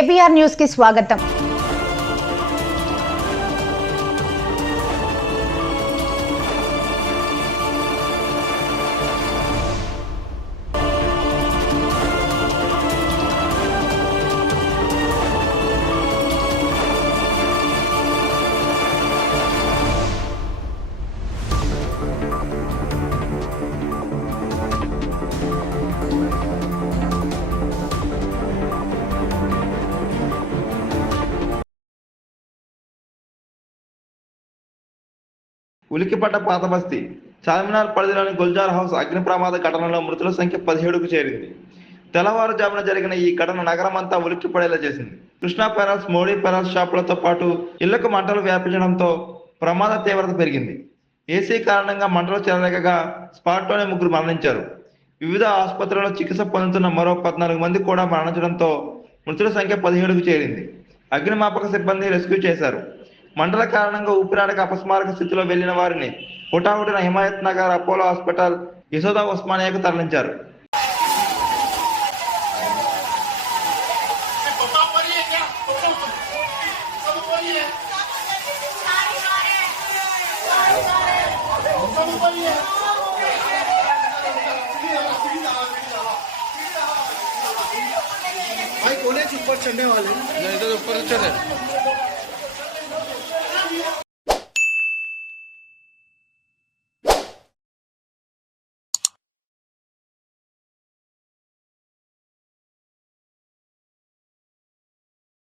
KBR news కి స్వాగతం. ఉలికిపడ్డ పాత బస్తీ చార్మినార్ పరిధిలోని గుల్జార్ హౌస్ అగ్ని ప్రమాద ఘటనలో మృతుల సంఖ్య 17కు చేరింది. తెల్లవారుజామున జరిగిన ఈ ఘటన నగరమంతా ఉలిక్కిపడేలా చేసింది. కృష్ణా పెరల్స్, మోడీ పెరల్స్ షాపులతో పాటు ఇళ్లకు మంటలు వ్యాపించడంతో ప్రమాద తీవ్రత పెరిగింది. ఏసీ కారణంగా మంటలు చెలరేగగా స్పాట్లోనే 3 మరణించారు. వివిధ ఆసుపత్రుల్లో చికిత్స పొందుతున్న మరో 14 మంది కూడా మరణించడంతో మృతుల సంఖ్య 17కు చేరింది. అగ్నిమాపక సిబ్బంది రెస్క్యూ చేశారు. మంటల కారణంగా ఊపిరాడక అపస్మారక స్థితిలో వెళ్లిన వారిని హుటాహుటిన హిమాయత్ నగర్ అపోలో హాస్పిటల్, యశోదా ఉస్మానియాకు తరలించారు. भाई कोने ऊपर चढ़ने वाले नहीं तो ऊपर चढ़े